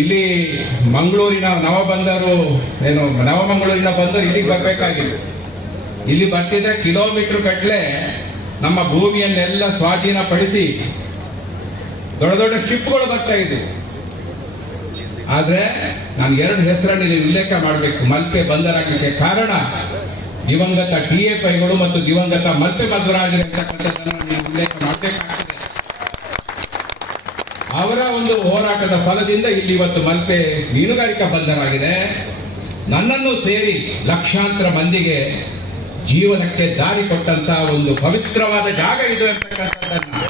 ಇಲ್ಲಿ ಮಂಗಳೂರಿನ ನವಮಂಗಳೂರಿನ ಬಂದರು ಇಲ್ಲಿಗೆ ಬರಬೇಕಾಗಿತ್ತು. ಇಲ್ಲಿ ಬರ್ತಿದ್ರೆ ಕಿಲೋಮೀಟರ್ ಗಟ್ಟಲೆ ನಮ್ಮ ಭೂಮಿಯನ್ನೆಲ್ಲ ಸ್ವಾಧೀನಪಡಿಸಿ ದೊಡ್ಡ ದೊಡ್ಡ ಶಿಪ್ಗಳು ಬರ್ತಾ ಇದ್ವು. ಆದರೆ ನಾನು 2 ಹೆಸರನ್ನು ಇಲ್ಲಿ ಉಲ್ಲೇಖ ಮಾಡಬೇಕು. ಮಲ್ಪೆ ಬಂದರಾಗಲಿಕ್ಕೆ ಕಾರಣ ದಿವಂಗತ TA ಪೈಗಳು ಮತ್ತು ದಿವಂಗತ ಮಲ್ಪೆ ಮಧ್ವರಾಜರನ್ನು ಉಲ್ಲೇಖ ಮಾಡಬೇಕಾಗ್ತದೆ. ಅವರ ಒಂದು ಹೋರಾಟದ ಫಲದಿಂದ ಇಲ್ಲಿ ಇವತ್ತು ಮಲ್ಪೆ ಮೀನುಗಾರಿಕಾ ಬಂದರಾಗಿದೆ. ನನ್ನನ್ನು ಸೇರಿ ಲಕ್ಷಾಂತರ ಮಂದಿಗೆ ಜೀವನಕ್ಕೆ ದಾರಿ ಕೊಟ್ಟಂತಹ ಒಂದು ಪವಿತ್ರವಾದ ಜಾಗ ಇದು ಅಂತಕ್ಕಂಥದ್ದನ್ನ,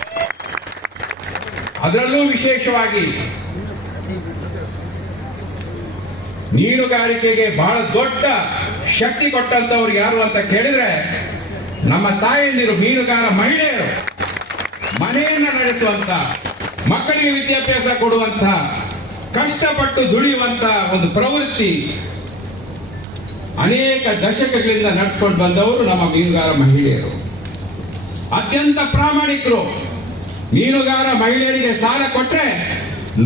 ಅದರಲ್ಲೂ ವಿಶೇಷವಾಗಿ ಮೀನುಗಾರಿಕೆಗೆ ಬಹಳ ದೊಡ್ಡ ಶಕ್ತಿ ಕೊಟ್ಟಂತವ್ರು ಯಾರು ಅಂತ ಕೇಳಿದ್ರೆ ನಮ್ಮ ತಾಯಂದಿರು, ಮೀನುಗಾರ ಮಹಿಳೆಯರು. ಮನೆಯನ್ನ ನಡೆಸುವಂತ, ಮಕ್ಕಳಿಗೆ ವಿದ್ಯಾಭ್ಯಾಸ ಕೊಡುವಂತ, ಕಷ್ಟಪಟ್ಟು ದುಡಿಯುವಂತ ಒಂದು ಪ್ರವೃತ್ತಿ ಅನೇಕ ದಶಕಗಳಿಂದ ನಡೆಸ್ಕೊಂಡು ಬಂದವರು ನಮ್ಮ ಮೀನುಗಾರ ಮಹಿಳೆಯರು. ಅತ್ಯಂತ ಪ್ರಾಮಾಣಿಕರು. ಮೀನುಗಾರ ಮಹಿಳೆಯರಿಗೆ ಸಾಲ ಕೊಟ್ಟರೆ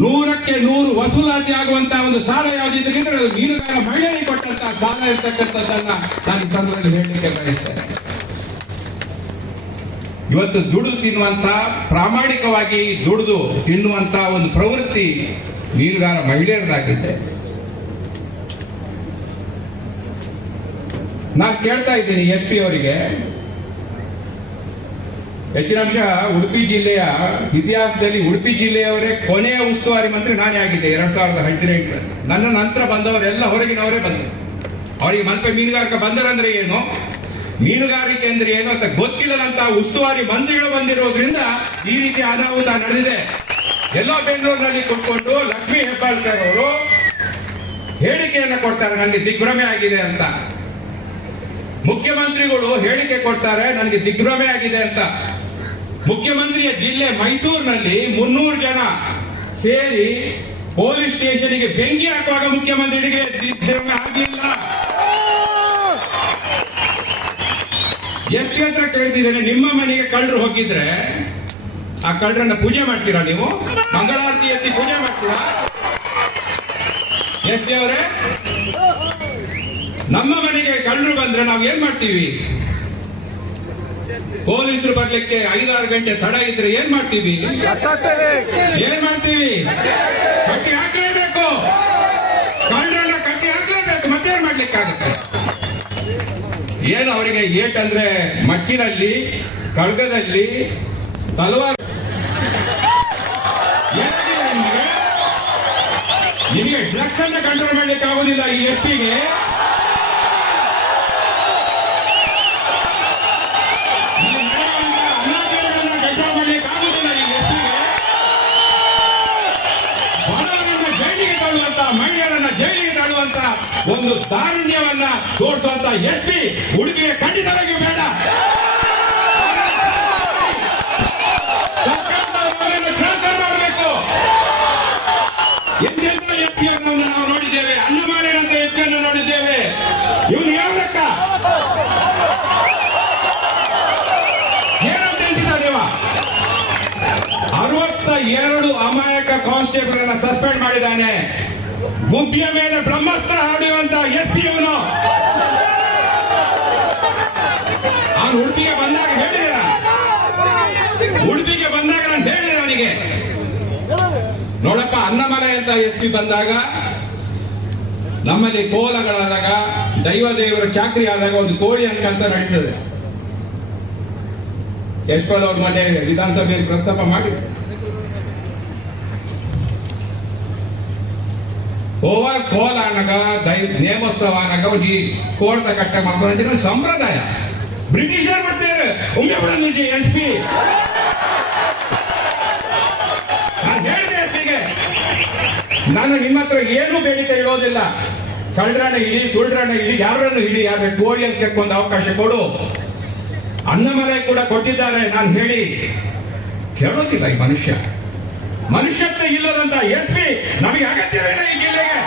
100ಕ್ಕೆ 100 ವಸೂಲಾತಿ ಆಗುವಂತಹ ಒಂದು ಸಾಲ ಯಾವುದಿದ್ರೆ ಅದು ಮೀನುಗಾರ ಮಹಿಳೆಯರಿಗೆ ಕೊಟ್ಟಂತಹ ಸಾಲ ಇರ್ತಕ್ಕಂಥದ್ದನ್ನ ನಾನು ಈ ಸಂದರ್ಭದಲ್ಲಿ ಹೇಳಲಿಕ್ಕೆ ಬಯಸ್ತೇನೆ. ಇವತ್ತು ದುಡಿದು ತಿನ್ನುವಂತ, ಪ್ರಾಮಾಣಿಕವಾಗಿ ದುಡಿದು ತಿನ್ನುವಂತ ಒಂದು ಪ್ರವೃತ್ತಿ ಮೀನುಗಾರ ಮಹಿಳೆಯರದಾಗಿದೆ. ನಾನು ಕೇಳ್ತಾ ಇದ್ದೀನಿ SP ಅವರಿಗೆ, ಹೆಚ್ಚಿನ ಅಂಶ ಉಡುಪಿ ಜಿಲ್ಲೆಯ ಇತಿಹಾಸದಲ್ಲಿ ಉಡುಪಿ ಜಿಲ್ಲೆಯವರೇ ಕೊನೆಯ ಉಸ್ತುವಾರಿ ಮಂತ್ರಿ ನಾನೇ ಆಗಿದ್ದೆ 2018. ನನ್ನ ನಂತರ ಬಂದವರೆಲ್ಲ ಹೊರಗಿನವರೇ ಬಂದರು. ಅವರಿಗೆ ಮಲ್ಪೆ ಮೀನುಗಾರಿಕೆ ಬಂದರಂದ್ರೆ ಏನು, ಮೀನುಗಾರಿಕೆ ಅಂದ್ರೆ ಏನು ಅಂತ ಗೊತ್ತಿಲ್ಲದಂತಹ ಉಸ್ತುವಾರಿ ಮಂತ್ರಿಗಳು ಬಂದಿರೋದ್ರಿಂದ ಈ ರೀತಿ ಅನಾಹುತ ನಡೆದಿದೆ. ಎಲ್ಲೋ ಬೆಂಗಳೂರಿನಲ್ಲಿ ಕೂತ್ಕೊಂಡು ಲಕ್ಷ್ಮೀ ಹೆಬ್ಬಾಳ್ಕರ್ ಅವರು ಹೇಳಿಕೆಯನ್ನ ಕೊಡ್ತಾರೆ, ನನಗೆ ದಿಗ್ಭ್ರಮೆ ಆಗಿದೆ ಅಂತ. ಮುಖ್ಯಮಂತ್ರಿಗಳು ಹೇಳಿಕೆ ಕೊಡ್ತಾರೆ, ನನಗೆ ದಿಗ್ಭ್ರಮೆ ಆಗಿದೆ ಅಂತ. ಮುಖ್ಯಮಂತ್ರಿಯ ಜಿಲ್ಲೆ ಮೈಸೂರಿನಲ್ಲಿ 300 ಜನ ಸೇರಿ ಪೊಲೀಸ್ ಸ್ಟೇಷನ್ಗೆ ಬೆಂಕಿ ಹಾಕುವಾಗ ಮುಖ್ಯಮಂತ್ರಿಗೆ ದಿಗ್ಭ್ರಮೆ ಆಗಲಿಲ್ಲ. SP ಹತ್ರ ಕೇಳ್ತಿದ್ದೇನೆ, ನಿಮ್ಮ ಮನೆಗೆ ಕಳ್ಳರು ಹೋಗಿದ್ರೆ ಆ ಕಳ್ಳರನ್ನ ಪೂಜೆ ಮಾಡ್ತೀರಾ ನೀವು? ಮಂಗಳಾರತಿ ಎತ್ತಿ ಪೂಜೆ ಮಾಡ್ತೀರಾ? SP ಅವರೇ, ನಮ್ಮ ಮನೆಗೆ ಕಳ್ಳರು ಬಂದ್ರೆ ನಾವು ಏನ್ ಮಾಡ್ತೀವಿ? ಪೊಲೀಸರು ಬರ್ಲಿಕ್ಕೆ 5-6 ಗಂಟೆ ತಡ ಇದ್ರೆ ಏನ್ ಮಾಡ್ತೀವಿ? ಕಟ್ಟಿ ಹಾಕಲೇಬೇಕು. ಕಳ್ಳರನ್ನ ಕಟ್ಟಿ ಹಾಕಲೇಬೇಕು. ಮತ್ತೇನ್ ಮಾಡ್ಲಿಕ್ಕಾಗತ್ತೆ? ಏನು ಅವರಿಗೆ ಏಟಂದ್ರೆ ಮಚ್ಚಿನಲ್ಲಿ, ಖಡ್ಗದಲ್ಲಿ, ತಲವಾರು. ನಿಮಗೆ ಡ್ರಗ್ಸ್ ಅನ್ನ ಕಂಟ್ರೋಲ್ ಮಾಡ್ಲಿಕ್ಕೆ ಆಗುದಿಲ್ಲ ಈ SPಗೆ. ಮಹಿಳೆಯರನ್ನ ಜೈಲಿಗೆ ತಾಳುವಂತ ಒಂದು ದಾರುಣ್ಯವನ್ನ ತೋರಿಸುವಂತ SP ಉಡುಪಿಗೆ ಖಂಡಿತವಾಗಿಯೂ ಬೇಡ. ಮಾಡಬೇಕು. ಎಂತೆಂಥ SP ಅನ್ನು ನಾವು ನೋಡಿದ್ದೇವೆ. ಅನ್ನಮಾಲಿನಂತ SP ಅನ್ನು ನೋಡಿದ್ದೇವೆ. ಇವನು ಯಾವ ಲೆಕ್ಕ? ಏನಂತ ಹೇಳ್ತಿದ್ದಾರೆ ಇವ? 62 ಅಮಾಯಕ ಕಾನ್ಸ್ಟೇಬಲ್ ಅನ್ನ ಸಸ್ಪೆಂಡ್ ಮಾಡಿದ್ದಾನೆ. ಗುಬ್ಬಿಯ ಮೇಲೆ ಬ್ರಹ್ಮಾಸ್ತ್ರ ಹಾಡುವಂತ SP ಇವನು. ಅವನು ಉಡುಪಿಗೆ ಬಂದಾಗ ಹೇಳಿದ, ಉಡುಪಿಗೆ ಬಂದಾಗ ನಾನು ಹೇಳಿದೆ ಅವನಿಗೆ, ನೋಡಪ್ಪ ಅನ್ನಮಲೆ ಅಂತ SP ಬಂದಾಗ, ನಮ್ಮಲ್ಲಿ ಕೋಲಗಳಾದಾಗ, ದೈವದೇವರ ಚಾಕ್ರಿ ಆದಾಗ ಒಂದು ಕೋಳಿ ಅಂಕ ಅಂತ ನಡೀತದೆ. ಯಶ್ಪಾಲ್ ಅವ್ರ ಮನೆ ವಿಧಾನಸಭೆಯಲ್ಲಿ ಪ್ರಸ್ತಾಪ ಮಾಡಿ ಹೋವಾಗ ಕೋಲ ಅನ್ನಗ ನೇಮೋತ್ಸವ ಅನ್ನಗ ಈ ಕೋಳದ ಕಟ್ಟ ಮಕ್ಕಳು ಸಂಪ್ರದಾಯ ಬ್ರಿಟಿಷರ್ ಬರ್ತಾರೆ. ಒಮ್ಮೆ ಬಿಡೋದು SP. ನಾನು ಹೇಳಿದೆ SPಗೆ, ನಾನು ನಿಮ್ಮ ಹತ್ರ ಏನೂ ಬೇಡಿಕೆ ಇಡೋದಿಲ್ಲ. ಕಳ್ಳರನ್ನ ಹಿಡಿ, ಸುಳ್ರನ್ನ ಹಿಡಿ, ಯಾರನ್ನು ಹಿಡಿ, ಆದ್ರೆ ಕೋಳಿ ಅಂತ ಒಂದು ಅವಕಾಶ ಕೊಡು. ಅನ್ನಮಲೆ ಕೂಡ ಕೊಟ್ಟಿದ್ದಾರೆ. ನಾನು ಹೇಳಿ ಕೇಳೋದಿಲ್ಲ ಈ ಮನುಷ್ಯತ್ವ ಇಲ್ಲದಂತ SP ನಮಗೆ ಅಗತ್ಯವಿಲ್ಲ ಈ ಜಿಲ್ಲೆಗೆ.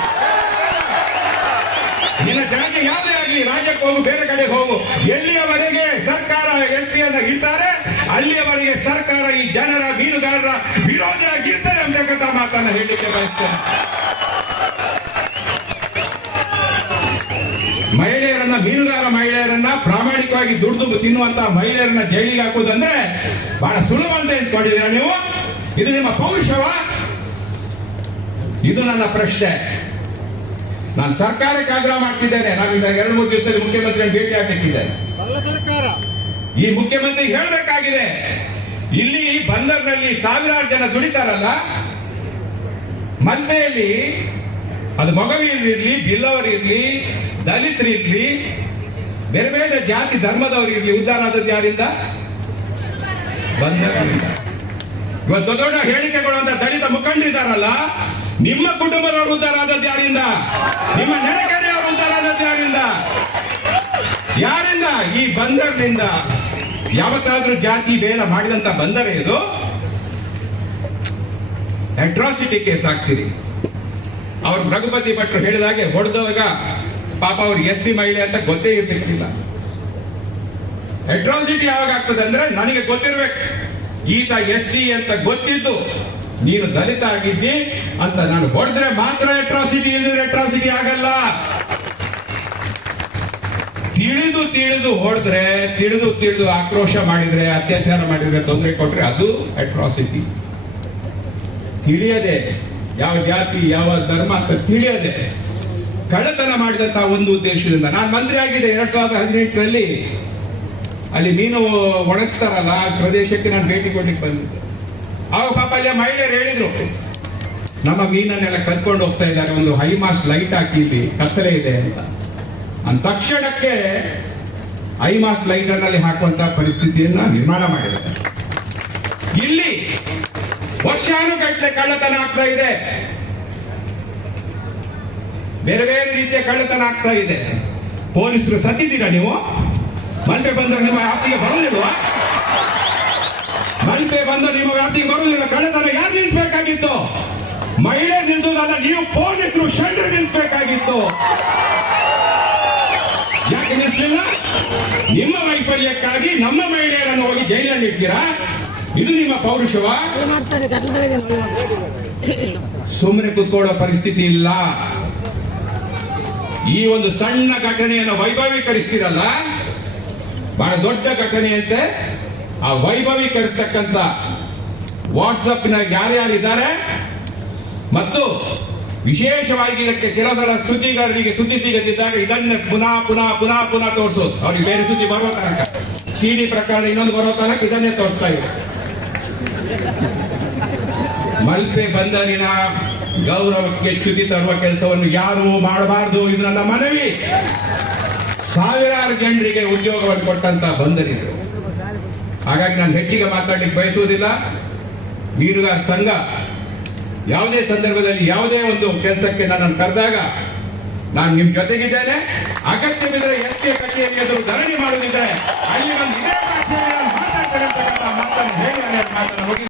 ನಿನ್ನ ಜಾಗ ಯಾವುದೇ ಆಗಲಿ, ರಾಜ್ಯಕ್ಕೆ ಹೋಗು, ಬೇರೆ ಕಡೆ ಹೋಗು, ಎಲ್ಲಿಯವರೆಗೆ ಸರ್ಕಾರ SP ಅನ್ನ ಇಡ್ತಾರೆ ಅಲ್ಲಿಯವರೆಗೆ ಸರ್ಕಾರ ಈ ಜನರ, ಮೀನುಗಾರರ ವಿರೋಧಿಯಾಗಿರ್ತಾರೆ ಅಂತಕ್ಕಂಥ ಮಾತನ್ನ ಹೇಳಲಿಕ್ಕೆ ಬಯಸ್ತೇನೆ. ಬೇಕಾಗಿ ದುಡ್ದು ತಿನ್ನುವಂತ ಮಹಿಳೆಯರನ್ನ ಜೈಲಿಗೆ ಹಾಕುವುದಂದ್ರೆ ಬಹಳ ಸುಲಭ ಅಂತ ಎನ್ಸ್ಕೊಂಡಿದ್ದೀರಾ ನೀವು? ಇದು ನಿಮ್ಮ ಪೌರುಷವ? ಇದು ನನ್ನ ಪ್ರಶ್ನೆ. ನಾನು ಸರ್ಕಾರಕ್ಕೆ ಆಗ್ರಹ ಮಾಡ್ತಿದ್ದೇನೆ. ನಾವೀಗ 2-3 ದಿವಸದಲ್ಲಿ ಮುಖ್ಯಮಂತ್ರಿಯನ್ನು ಭೇಟಿ ಆಗಬೇಕಿದೆ. ಈ ಮುಖ್ಯಮಂತ್ರಿ ಹೇಳಬೇಕಾಗಿದೆ, ಇಲ್ಲಿ ಬಂದರ್ನಲ್ಲಿ ಸಾವಿರಾರು ಜನ ದುಡಿತಾರಲ್ಲ, ಮಲ್ಪೆಯಲ್ಲಿ ಅದು ಮೊಗವೀರರಿರ್ಲಿ, ಬಿಲ್ಲವರಿರ್ಲಿ, ದಲಿತರಿರ್ಲಿ, ಬೇರೆ ಬೇರೆ ಜಾತಿ ಧರ್ಮದವರಿರ್ಲಿ, ಉದ್ಧಾರ ಆದದ್ದು ಯಾರಿಂದ? ಬಂದರ್ನಿಂದ. ಇವತ್ತು ದೊಡ್ಡ ಹೇಳಿಕೆ ಕೊಡುವಂತ ದಲಿತ ಮುಖಂಡರಿದ್ದಾರಲ್ಲ, ನಿಮ್ಮ ಕುಟುಂಬದವರು ಉದ್ಧಾರ ಆದದ್ದು ಯಾರಿಂದ? ನಿಮ್ಮ ನೆರೆಕೆರೆಯವರು ಉದ್ಧಾರ ಆದದ್ದು ಯಾರಿಂದ? ಯಾರಿಂದ? ಈ ಬಂದರ್ನಿಂದ. ಯಾವತ್ತಾದ್ರೂ ಜಾತಿ ಭೇದ ಮಾಡಿದಂತ ಬಂದರೆ ಇದು ಅಟ್ರಾಸಿಟಿ ಕೇಸ್ ಆಗ್ತೀರಿ. ಅವ್ರು ರಘುಪತಿ ಭಟ್ರು ಹೇಳಿದಾಗೆ ಹೊಡೆದವಾಗ ಪಾಪ ಅವ್ರಿಗೆ SC ಮಹಿಳೆ ಅಂತ ಗೊತ್ತೇ ಇರ್ತಿರ್ಲಿಲ್ಲ. ಅಟ್ರಾಸಿಟಿ ಯಾವಾಗ ಆಗ್ತದೆ ಅಂದ್ರೆ ನನಗೆ ಗೊತ್ತಿರ್ಬೇಕು, ಈತ SC ಅಂತ ಗೊತ್ತಿದ್ದು ನೀನು ದಲಿತ ಆಗಿದ್ದಿ ಅಂತ ನಾನು ಹೊಡೆದ್ರೆ ಮಾತ್ರ ಅಟ್ರಾಸಿಟಿ, ಇಲ್ಲದ್ರೆ ಅಟ್ರಾಸಿಟಿ ಆಗಲ್ಲ. ತಿಳಿದು ಹೊಡೆದ್ರೆ, ತಿಳಿದು ಆಕ್ರೋಶ ಮಾಡಿದ್ರೆ, ಅತ್ಯಾಚಾರ ಮಾಡಿದ್ರೆ, ತೊಂದರೆ ಕೊಟ್ರೆ ಅದು ಅಟ್ರಾಸಿಟಿ. ತಿಳಿಯದೆ, ಯಾವ ಜಾತಿ ಯಾವ ಧರ್ಮ ಅಂತ ತಿಳಿಯದೆ ಕಳ್ಳತನ ಮಾಡಿದಂತ ಒಂದು ಉದ್ದೇಶದಿಂದ ನಾನು ಮಂತ್ರಿ ಆಗಿದ್ದೆ 2018ರಲ್ಲಿ. ಅಲ್ಲಿ ಮೀನು ಒಣಗಿಸ್ತಾರಲ್ಲ ಆ ಪ್ರದೇಶಕ್ಕೆ ನಾನು ಭೇಟಿ ಕೊಡ್ಲಿಕ್ಕೆ ಬಂದಿದ್ದೆ. ಆಗ ಪಾಪ ಅಲ್ಲಿ ಮಹಿಳೆಯರು ಹೇಳಿದ್ರು, ನಮ್ಮ ಮೀನನ್ನೆಲ್ಲ ಕದ್ಕೊಂಡು ಹೋಗ್ತಾ ಇದ್ದಾರೆ, ಒಂದು ಹೈಮಾಸ್ ಲೈಟ್ ಹಾಕಿ ಇಲ್ಲಿ ಕತ್ತಲೆ ಇದೆ ಅಂತ. ಅಂದ ತಕ್ಷಣಕ್ಕೆ ಹೈಮಾಸ್ ಲೈಟರ್ನಲ್ಲಿ ಹಾಕುವಂತ ಪರಿಸ್ಥಿತಿಯನ್ನ ನಿರ್ಮಾಣ ಮಾಡಿದ್ದಾರೆ. ಇಲ್ಲಿ ವರ್ಷಾನುಗಟ್ಟಲೆ ಕಳ್ಳತನ ಆಗ್ತಾ ಇದೆ, ಬೇರೆ ಬೇರೆ ರೀತಿಯ ಕಳ್ಳತನ ಆಗ್ತಾ ಇದೆ. ಪೊಲೀಸರು ಸತ್ತಿದ್ದೀರಾ ನೀವು? ಮಲ್ಪೆ ಬಂದರೆ ನಿಮ್ಮ ವ್ಯಾಪ್ತಿಗೆ ಬರೋದಿಲ್ವಾ? ಮಲ್ಪೆ ಬಂದರೆ ನಿಮ್ಮ ವ್ಯಾಪ್ತಿಗೆ ಬರೋದಿಲ್ಲ. ಕಳ್ಳತನ ಯಾರು ನಿಲ್ಲಿಸಬೇಕಾಗಿತ್ತು? ಮಹಿಳೆ ನಿಲ್ಸೋದಲ್ಲ, ನೀವು ಪೊಲೀಸರು ಶೆಲ್ಟರ್ ನಿಲ್ಲಿಸಬೇಕಾಗಿತ್ತು. ಯಾಕೆ ನಿಲ್ಲಿಸಲಿಲ್ಲ? ನಿಮ್ಮ ವೈಫಲ್ಯಕ್ಕಾಗಿ ನಮ್ಮ ಮಹಿಳೆಯರನ್ನು ಹೋಗಿ ಜೈಲಲ್ಲಿ ಇಡ್ತೀರಾ? ಇದು ನಿಮ್ಮ ಪೌರುಷವ? ಸುಮ್ಮನೆ ಕೂತ್ಕೊಳ್ಳೋ ಪರಿಸ್ಥಿತಿ ಇಲ್ಲ. ಈ ಒಂದು ಸಣ್ಣ ಘಟನೆಯನ್ನು ವೈಭವೀಕರಿಸ್ತೀರಲ್ಲ, ಬಹಳ ದೊಡ್ಡ ಘಟನೆಯಂತೆ ಆ ವೈಭವೀಕರಿಸ್ತಕ್ಕಂಥ ವಾಟ್ಸಪ್ನ ಯಾರ್ಯಾರಿದ್ದಾರೆ ಮತ್ತು ವಿಶೇಷವಾಗಿ ಇದಕ್ಕೆ ಕೆಲವು ಸಲ ಸುದ್ದಿಗಾರರಿಗೆ ಸುದ್ದಿ ಸಿಗದಿದ್ದಾಗ ಇದನ್ನೇ ಪುನಃ ಪುನಃ ಪುನಃ ಪುನಃ ತೋರಿಸೋದು. ಅವ್ರಿಗೆ ಬೇರೆ ಸುದ್ದಿ ಬರೋ ತನಕ, CD ಪ್ರಕಾರ ಇನ್ನೊಂದು ಬರೋ ತನಕ ಇದನ್ನೇ ತೋರಿಸ್ತಾ ಇದೆ. ಮಲ್ಪೆ ಬಂದರಿನ ಗೌರವಕ್ಕೆ ಚ್ಯುತಿ ತರುವ ಕೆಲಸವನ್ನು ಯಾರು ಮಾಡಬಾರದು. ಇದು ನನ್ನ ಮನವಿ. ಸಾವಿರಾರು ಜನರಿಗೆ ಉದ್ಯೋಗವನ್ನು ಕೊಟ್ಟಂತ ಬಂದರಿದ್ರು. ಹಾಗಾಗಿ ನಾನು ಹೆಚ್ಚಿಗೆ ಮಾತಾಡ್ಲಿಕ್ಕೆ ಬಯಸುವುದಿಲ್ಲ. ಮೀನುಗಾರ ಸಂಘ ಯಾವುದೇ ಸಂದರ್ಭದಲ್ಲಿ ಯಾವುದೇ ಒಂದು ಕೆಲಸಕ್ಕೆ ನನ್ನನ್ನು ಕರೆದಾಗ ನಾನು ನಿಮ್ಮ ಜೊತೆಗಿದ್ದೇನೆ. ಅಗತ್ಯವಿದ್ದರೆ SK ಕಚೇರಿ ಎದುರು ಧರಣಿ ಮಾಡುವುದಿದ್ದರೆ ಅಲ್ಲಿ ಒಂದು